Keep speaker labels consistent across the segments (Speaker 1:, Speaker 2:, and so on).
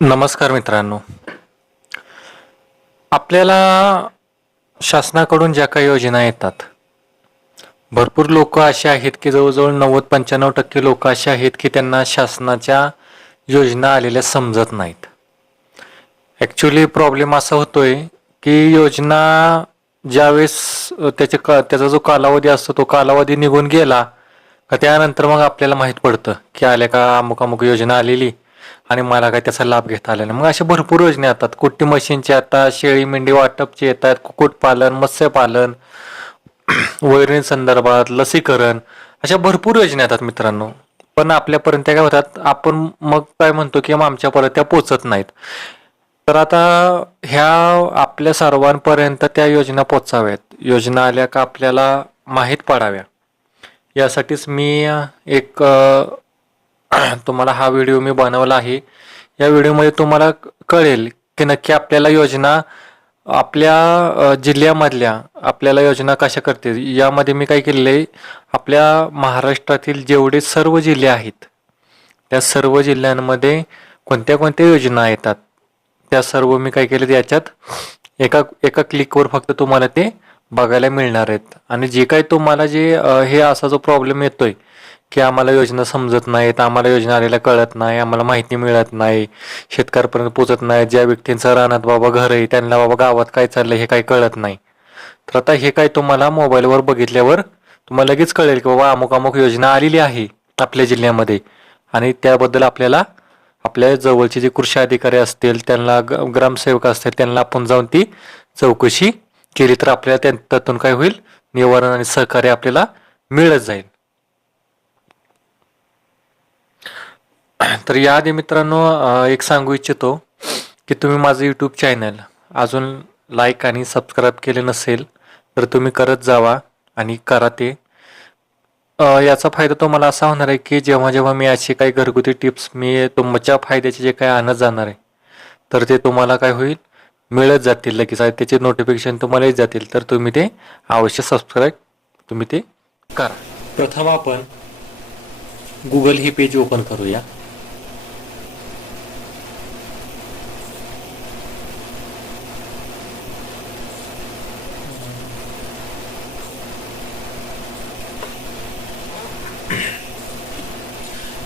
Speaker 1: नमस्कार मित्रांनो. आपल्याला शासनाकडून ज्या काही योजना येतात भरपूर लोक असे आहेत की जवळजवळ नव्वद पंच्याण्णव टक्के लोक असे आहेत की त्यांना शासनाच्या योजना आलेल्या समजत नाहीत. ॲक्च्युली प्रॉब्लेम असा होतोय की योजना ज्यावेळेस त्याचे का त्याचा जो कालावधी असतो तो कालावधी निघून गेला का त्यानंतर मग आपल्याला माहीत पडतं की आल्या का अमुक अमुक योजना आलेली. आणि मला काय त्याचा लाभ घेता आला नाही. मग अशा भरपूर योजना येतात. कुट्टी मशीनचे येतात शेळी मेंढी वाटपचे येतात कुक्कुटपालन मत्स्यपालन वैरण संदर्भात लसीकरण अशा भरपूर योजना येतात मित्रांनो. पण आपल्यापर्यंत काय होतात आपण मग काय म्हणतो की मग आमच्यापर्यंत त्या पोचत नाहीत. तर आता ह्या आपल्या सर्वांपर्यंत त्या योजना पोचाव्यात. योजना आल्या का आपल्याला माहीत पडाव्या. यासाठीच मी एक तुम्हाला हा व्हिडिओ मी बनवला आहे. या व्हिडिओमध्ये तुम्हाला कळेल की नक्की आपल्याला योजना आपल्या जिल्ह्यामधल्या आपल्याला योजना कशा करते. यामध्ये मी काय केलेलं आहे आपल्या महाराष्ट्रातील जेवढे सर्व जिल्हे आहेत त्या सर्व जिल्ह्यांमध्ये कोणत्या कोणत्या योजना येतात त्या सर्व मी काय केले याच्यात एका एका क्लिकवर फक्त तुम्हाला ते बघायला मिळणार आहेत. आणि जे काय तुम्हाला जे हे असा जो प्रॉब्लेम येतोय की आम्हाला योजना समजत नाहीत आम्हाला योजना आलेल्या कळत नाही आम्हाला माहिती मिळत नाही शेतकऱ्यापर्यंत पोचत नाही ज्या व्यक्तींचं रानात बाबा घर आहे त्यांना बाबा गावात काय चाललं हे काही कळत नाही. तर आता हे काय तुम्हाला मोबाईलवर बघितल्यावर तुम्हाला लगेच कळेल की बाबा अमुक अमुक योजना आलेली आहे आपल्या जिल्ह्यामध्ये. आणि त्याबद्दल आपल्याला आपल्या जवळचे जे कृषी अधिकारी असतील त्यांना ग- ग्रामसेवक असतील त्यांना आपण जाऊन ती चौकशी केली तर आपल्याला त्या- त्यातून काय होईल? निवारण आणि सहकार्य आपल्याला मिळत जाईल. तर याआधी मित्रांनो एक सांगू इच्छितो की तुम्ही माझं यूट्यूब चॅनल अजून लाईक आणि सबस्क्राईब केले नसेल तर तुम्ही करत जावा आणि करा ते. याचा फायदा तुम्हाला असा होणार आहे की जेव्हा जेव्हा मी अशी काही घरगुती टिप्स मी तुमच्या फायद्याचे जे काही आणत जाणार आहे तर ते तुम्हाला काय होईल? मिळत जातील लगेच. आणि त्याचे नोटिफिकेशन तुम्हाला येत जातील. तर तुम्ही ते अवश्य सबस्क्राईब तुम्ही ते करा. प्रथम आपण गुगल हे पेज ओपन करूया.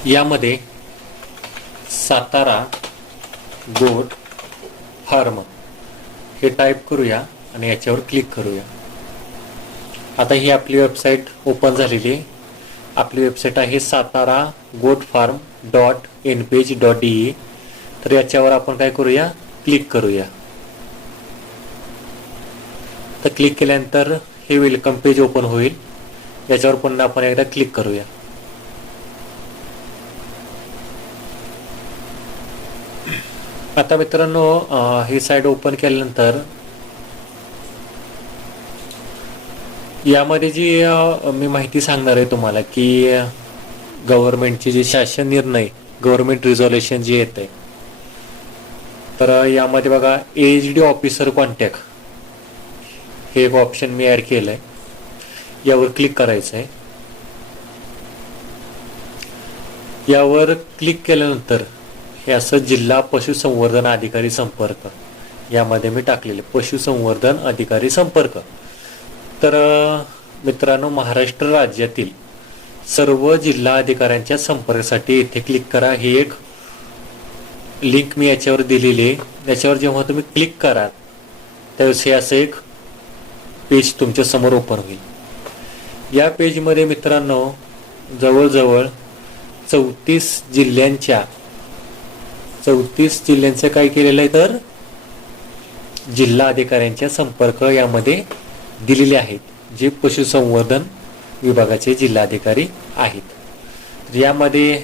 Speaker 1: यामध्ये सातारा गोट फार्म हे टाईप करूया आणि याच्यावर क्लिक करूया. आता ही आपली वेबसाईट ओपन झालेली आहे. आपली वेबसाईट आहे Satara goat farm dot N page dot E तर याच्यावर आपण काय करूया? क्लिक करूया. तर क्लिक केल्यानंतर हे वेलकम पेज ओपन होईल. याच्यावर पुन्हा आपण एकदा क्लिक करूया. आता मित्रांनो ही साईड ओपन केल्यानंतर यामध्ये जी मी माहिती सांगणार आहे तुम्हाला की गव्हर्नमेंटचे जे शासन निर्णय गव्हर्नमेंट रिझॉल्युशन जे येत आहे तर यामध्ये बघा एच डी ऑफिसर कॉन्टॅक्ट हे एक ऑप्शन मी ऍड केलंय. यावर क्लिक करायचं आहे यावर क्लिक केल्यानंतर हे असं जिल्हा पशुसंवर्धन अधिकारी संपर्क. यामध्ये मी टाकलेले पशुसंवर्धन अधिकारी संपर्क. तर मित्रांनो महाराष्ट्र राज्यातील सर्व जिल्हा अधिकाऱ्यांच्या संपर्कासाठी येथे क्लिक करा. ही एक लिंक मी याच्यावर दिलेली आहे. याच्यावर जेव्हा तुम्ही क्लिक कराल त्यावेळेस हे असं एक पेज तुमच्यासमोर ओपन होईल. या पेजमध्ये मित्रांनो जवळजवळ चौतीस जिल्ह्यांच्या चौतीस जिल्ह्यांचं काय केलेलं आहे तर? जिल्हा अधिकाऱ्यांच्या संपर्क यामध्ये दिलेले आहेत जे पशुसंवर्धन विभागाचे जिल्हाधिकारी आहेत. तर यामध्ये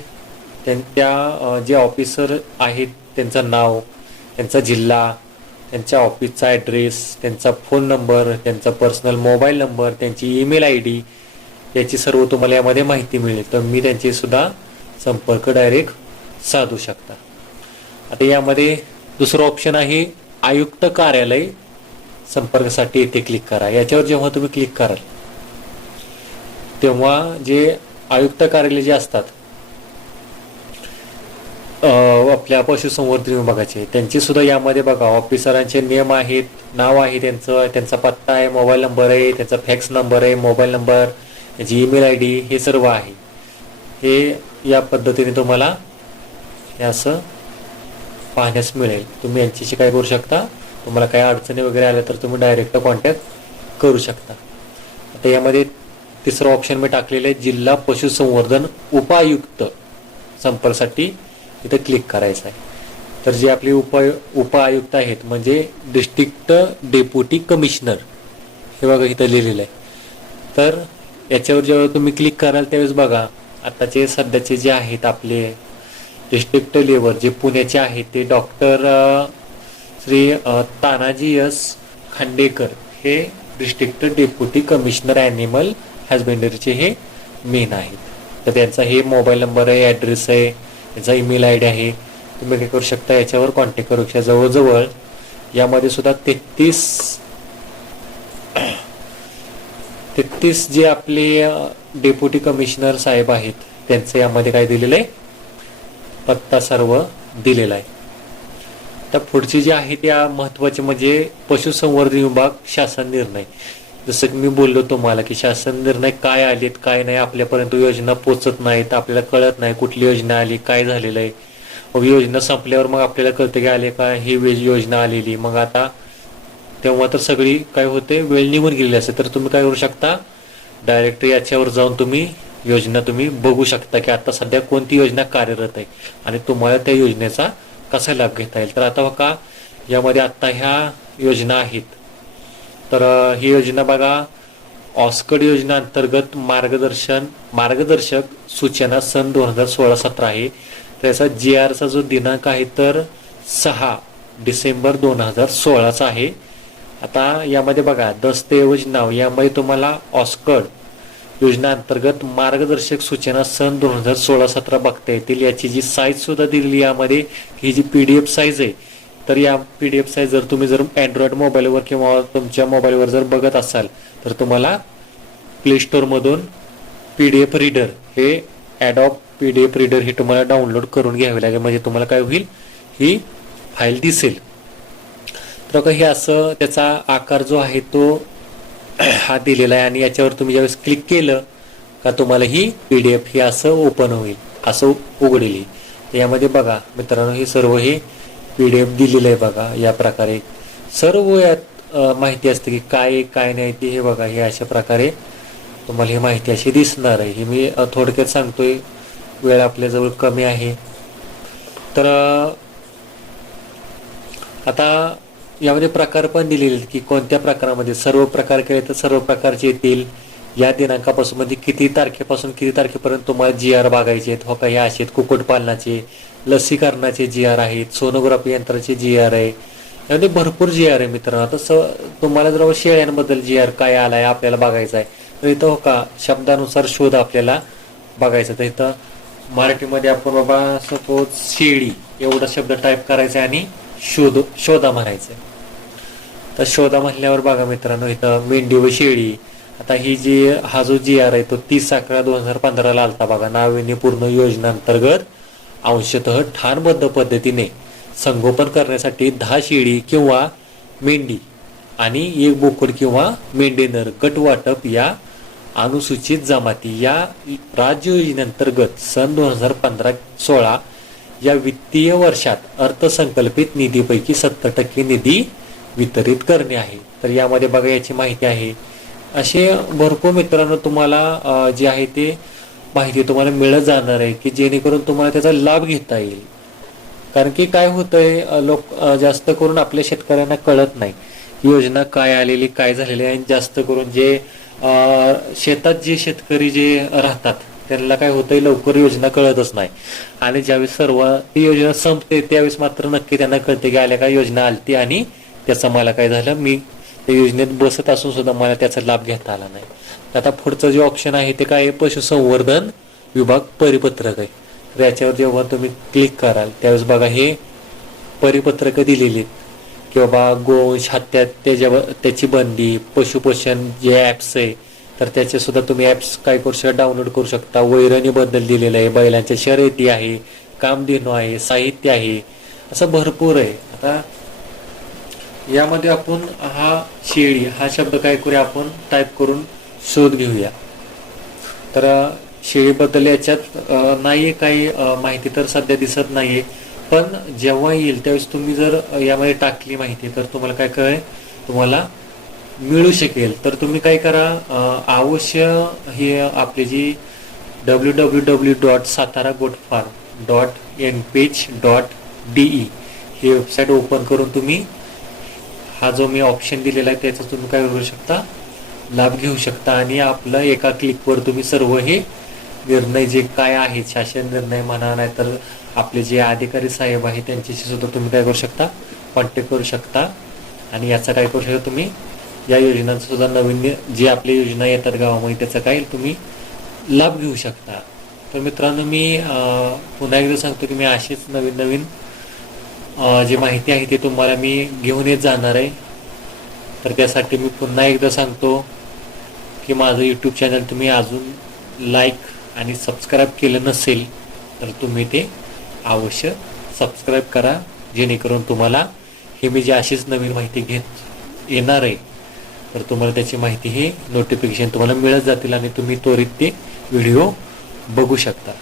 Speaker 1: त्यांच्या जे ऑफिसर आहेत त्यांचं नाव त्यांचा जिल्हा त्यांच्या ऑफिसचा ॲड्रेस त्यांचा फोन नंबर त्यांचा पर्सनल मोबाईल नंबर त्यांची ईमेल आय डी याची सर्व तुम्हाला यामध्ये माहिती मिळेल. तर मी त्यांचीसुद्धा संपर्क डायरेक्ट साधू शकता. आता यामध्ये दुसरं ऑप्शन आहे आयुक्त कार्यालय संपर्कासाठी येथे क्लिक करा. याच्यावर जेव्हा तुम्ही क्लिक कराल तेव्हा जे आयुक्त कार्यालय जे असतात आपल्या पशुसंवर्धन विभागाचे त्यांचे सुद्धा यामध्ये बघा ऑफिसरांचे नियम आहेत नाव आहे त्यांचं त्यांचा पत्ता आहे मोबाईल नंबर आहे त्यांचा फॅक्स नंबर आहे मोबाईल नंबर त्याची ईमेल आय डी हे सर्व आहे. हे या पद्धतीने तुम्हाला हे असं पाहण्यास मिळेल तुम्ही यांच्याशी काय करू शकता? तुम्हाला काही अडचणी वगैरे आल्या तर तुम्ही डायरेक्ट कॉन्टॅक्ट करू शकता. आता यामध्ये तिसरं ऑप्शन मी टाकलेलं आहे जिल्हा पशुसंवर्धन उपायुक्त संपर्कसाठी इथं क्लिक करायचं आहे. तर जे आपले उपाय उप आयुक्त आहेत म्हणजे डिस्ट्रिक्ट डेप्युटी कमिशनर हे बघा इथं लिहिलेलं आहे. तर याच्यावर जेव्हा तुम्ही क्लिक कराल त्यावेळेस बघा आताचे सध्याचे जे आहेत आपले डिस्ट्रिक्ट लेवल जे पुण्याचे आहेत ते डॉक्टर श्री तानाजी एस. खांडेकर हे डिस्ट्रिक्ट डेप्युटी कमिशनर ॲनिमल हजबेंडरीचे हे मेन आहेत. तर त्यांचा हे मोबाईल नंबर आहे ॲड्रेस आहे त्यांचा ईमेल आय डी आहे. तुम्ही काय करू शकता याच्यावर कॉन्टॅक्ट करू शकता. जवळजवळ यामध्ये सुद्धा तेहतीस तेहतीस जे आपले डेप्युटी कमिशनर साहेब आहेत त्यांचं यामध्ये काय दिलेलं आहे? पत्ता सर्व दिलेला आहे. तर पुढची जी आहे त्या महत्त्वाचे म्हणजे पशुसंवर्धन विभाग शासन निर्णय. जसं की मी बोललो तुम्हाला की शासन निर्णय काय आलेत काय नाही आपल्यापर्यंत योजना पोचत नाहीत आपल्याला कळत नाही कुठली योजना आली काय झालेलं आहे. मग योजना संपल्यावर मग आपल्याला कळतं की आले का ही वेज योजना आलेली. मग आता तेव्हा तर सगळी काय होते वेळ निघून गेलेली असते. तर तुम्ही काय करू शकता डायरेक्ट याच्यावर जाऊन तुम्ही योजना तुम्ही बघू शकता की आता सध्या कोणती योजना कार्यरत आहे आणि तुम्हाला त्या योजनेचा कसा लाभ घेता येईल. तर आता का यामध्ये आता ह्या योजना आहेत. तर ही योजना बघा ऑस्कड योजना अंतर्गत मार्गदर्शन मार्गदर्शक सूचना सन दोन हजार सोळा सतरा आहे. त्याचा जी आरचा जो दिनांक आहे तर सहा डिसेंबर दोन हजार सोळाचा आहे. आता यामध्ये बघा दस्तऐवज नाव यामध्ये तुम्हाला ऑस्कड योजना अंतर्गत मार्गदर्शक सूचना सन दोन हजार सोळा सतरा बघता येतील. याची जी साईज सुद्धा दिलेली यामध्ये ही जी पी डी एफ साईज आहे तर या पी डी एफ साईज जर तुम्ही जर अँड्रॉइड मोबाईलवर किंवा तुमच्या मोबाईलवर जर बघत असाल तर तुम्हाला प्ले स्टोअरमधून पी डी एफ रीडर हे Adobe P D F reader हे तुम्हाला डाउनलोड करून घ्यावे लागेल. म्हणजे तुम्हाला काय होईल? ही फाईल दिसेल. तर हे असं त्याचा आकार जो आहे तो हा दिलेला आहे आणि याच्यावर तुम्ही ज्यावेळेस क्लिक केलं का तुम्हाला ही पी डी एफ ही असं ओपन होईल असं उघडेल ही. तर यामध्ये बघा मित्रांनो हे सर्व हे पी डी एफ दिलेलं आहे बघा या प्रकारे. सर्व यात माहिती असते की काय काय नाही ते हे बघा हे अशा प्रकारे तुम्हाला ही माहिती अशी दिसणार आहे. हे मी थोडक्यात सांगतोय वेळ आपल्याजवळ कमी आहे. तर आता यामध्ये प्रकार पण दिलेले आहेत की कोणत्या प्रकारामध्ये सर्व प्रकार केले तर सर्व प्रकारचे येतील? या दिनांकापासून म्हणजे किती तारखेपासून किती तारखेपर्यंत तुम्हाला जी आर बघायचे आहेत? हो का? हे असे आहेत कुक्कुटपालनाचे लसीकरणाचे जी आर आहेत सोनोग्राफी यंत्राचे जी आर आहे. यामध्ये भरपूर जी आर आहे मित्रांनो. आता स तुम्हाला जर शेळ्यांबद्दल जी आर काय आलाय आपल्याला बघायचा आहे तर इथं हो का? शब्दानुसार शोध आपल्याला बघायचा तर इथं मराठीमध्ये आपण बाबा सपोज शेळी एवढा शब्द टाईप करायचा आहे आणि शोध शोधा म्हणायचं. तर शोधा म्हणल्यावर बघा मित्रांनो इथं मेंढी व शेळी आता ही जी हा जो जी आर आहे तो तीस अकरा दोन हजार पंधराला आलता बघा नाविन्यपूर्ण योजनांतर्गत अंशतः ठाणबद्ध पद्धतीने संगोपन करण्यासाठी दहा शेळी किंवा मेंढी आणि एक बोकड किंवा मेंढेनर गट वाटप या अनुसूचित जमाती या राज्य योजनेअंतर्गत सन दोन हजार पंधरा सोळा या वित्तीय वर्षात अर्थसंकल्पित निधीपैकी सत्तर टक्के निधी वितरित करणे आहे. तर यामध्ये बघा याची माहिती आहे. असे भरपूर मित्रांनो तुम्हाला जे आहे ते माहिती तुम्हाला मिळत जाणार आहे की जेणेकरून तुम्हाला त्याचा लाभ घेता येईल. कारण की काय होतंय लोक जास्त करून आपल्या शेतकऱ्यांना कळत नाही योजना काय आलेली काय झालेली आहे. आणि जास्त करून जे शेतात जे शेतकरी जे राहतात त्यांना काय होतंय लवकर योजना कळतच नाही. आणि ज्यावेळेस सर्व ती योजना संपते त्यावेळेस मात्र नक्की त्यांना कळते की आल्या काय योजना आलती आणि त्याचा मला काय झालं मी त्या योजनेत बसत असून सुद्धा मला त्याचा लाभ घेता आला नाही. आता पुढचं जे ऑप्शन आहे ते काय आहे? पशुसंवर्धन विभाग परिपत्रक आहे. तर याच्यावर जेव्हा तुम्ही क्लिक कराल त्यावेळेस बघा हे परिपत्रक दिलेली आहेत. की गोवंश हत्या त्याच्या त्याची बंदी पशुपोषण जे ॲप्स आहे तर त्याचे सुद्धा तुम्ही ॲप्स काय करू शकता डाउनलोड करू शकता. वैरणीबद्दल दिलेलं आहे बैलांच्या शर्यती आहे कामधेनू आहे साहित्य आहे. असं भरपूर आहे. आता यामध्ये आपण हा शेळी हा शब्द काय करूया आपण? टाईप करून शोध घेऊया. तर शेळीबद्दल याच्यात नाही काही माहिती तर सध्या दिसत नाहीये. पण जेव्हा येईल त्यावेळेस तुम्ही जर यामध्ये टाकली माहिती तर तुम्हाला काय कळेल? तुम्हाला मिळू शकेल तर तुम्ही काय करा अवश्य हे आपली जी W W W dot Satara goat farm dot N page dot DE ही वेबसाईट ओपन करून तुम्ही हा जो मी ऑप्शन दिलेला आहे त्याचा तुम्ही काय करू शकता लाभ घेऊ शकता आणि आपलं एका क्लिकवर तुम्ही सर्व हे निर्णय जे काय आहे शासन निर्णय म्हणा नाही तर आपले जे अधिकारी साहेब आहेत त्यांच्याशी सुद्धा तुम्ही काय करू शकता कॉन्टॅक्ट करू शकता आणि याचा काय करू शकता तुम्ही या योजनांचा सुद्धा नवीन जे आपल्या योजना येतात गावामध्ये त्याचा काही तुम्ही लाभ घेऊ शकता. तर मित्रांनो मी पुन्हा एकदा सांगतो की मी अशीच नवीन नवीन जी माहिती आहे ती तुम्हाला मी घेऊन येत जाणार आहे. तर त्यासाठी मी पुन्हा एकदा सांगतो की माझं यूट्यूब चॅनल तुम्ही अजून लाईक आणि सबस्क्राईब केलं नसेल तर तुम्ही ते अवश्य सबस्क्राईब करा जेणेकरून तुम्हाला हे मी जी अशीच नवीन माहिती घेत येणार आहे तर तुम्हाला त्याची माहिती हे नोटिफिकेशन तुम्हाला मिळत जातील आणि तुम्ही त्वरित ते व्हिडिओ बघू शकता.